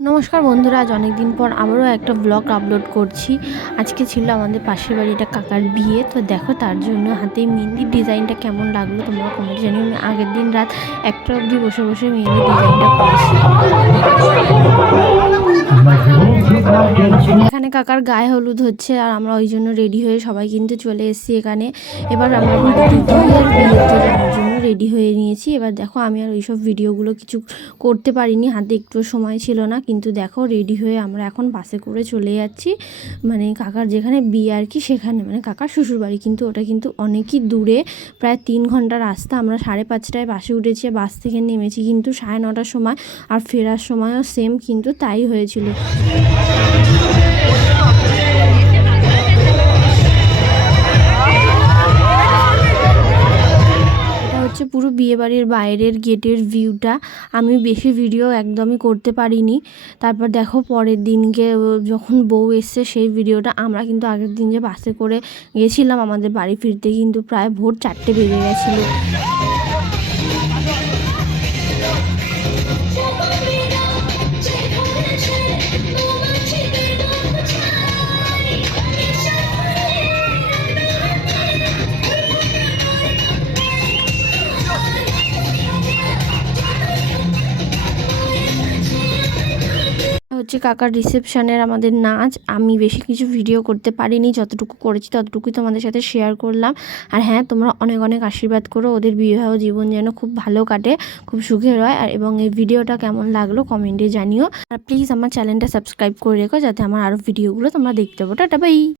নমস্কার বন্ধুরা, আজ অনেক দিন পর আবারও একটা ব্লগ আপলোড করছি। আজকে ছিল আমাদের পাশের বাড়িটা কাকার বিয়ে, তো দেখো তার জন্য হাতে মেহেন্দির ডিজাইনটা কেমন লাগল তোমরা কমেন্ট জানিও। আমি আগের দিন রাত একটা অবধি বসে বসে মেহেন্দির ডিজাইনটা করেছি। এখানে কাকার গায়ে হলুদ হচ্ছে আর আমরা ওই জন্য রেডি হয়ে সবাই কিন্তু চলে এসেছি এখানে। এবার আমরা নিয়েছি। এবার দেখো আমি আর ওইসব ভিডিওগুলো কিছু করতে পারিনি। হাতে একটু সময় ছিল না। কিন্তু দেখো রেডি হয়ে আমরা এখন বাসে করে চলে যাচ্ছি। মানে কাকার যেখানে বিয়ে আর কি সেখানে। মানে কাকার শ্বশুরবাড়ি কিন্তু ওটা কিন্তু অনেকই দূরে। প্রায় তিন ঘণ্টা রাস্তা। আমরা সাড়ে পাঁচটায় বাসে উঠেছি। বাস থেকে নেমেছি কিন্তু সাড়ে নটার সময়। আর ফেরার সময়ও সেম কিন্তু তাই হয়েছিল। পুরো বিয়েবাড়ির বাইরের গেটের ভিউটা আমি বেশি ভিডিও একদমই করতে পারিনি। তারপর দেখো পরের দিনকে যখন বউ এসছে সেই ভিডিওটা আমরা কিন্তু আগের দিন যে বাসে করে গেছিলাম, আমাদের বাড়ি ফিরতে কিন্তু প্রায় ভোর চারটে বেজে গেছিল। হচ্ছে কাকার রিসেপশনের আমাদের নাচ। আমি বেশি কিছু ভিডিও করতে পারিনি, যতটুকু করেছি ততটুকুই তোমাদের সাথে শেয়ার করলাম। আর হ্যাঁ তোমরা অনেক অনেক আশীর্বাদ করো, ওদের বিবাহ জীবন যেন খুব ভালো কাটে, খুব সুখের হয় আর এবং এই ভিডিওটা কেমন লাগল কমেন্টে জানিও। আর প্লিজ আমার চ্যানেলটা সাবস্ক্রাইব করে রেখো, যাতে আমার আরও ভিডিওগুলো তোমরা দেখতে পাবো টাটা বাই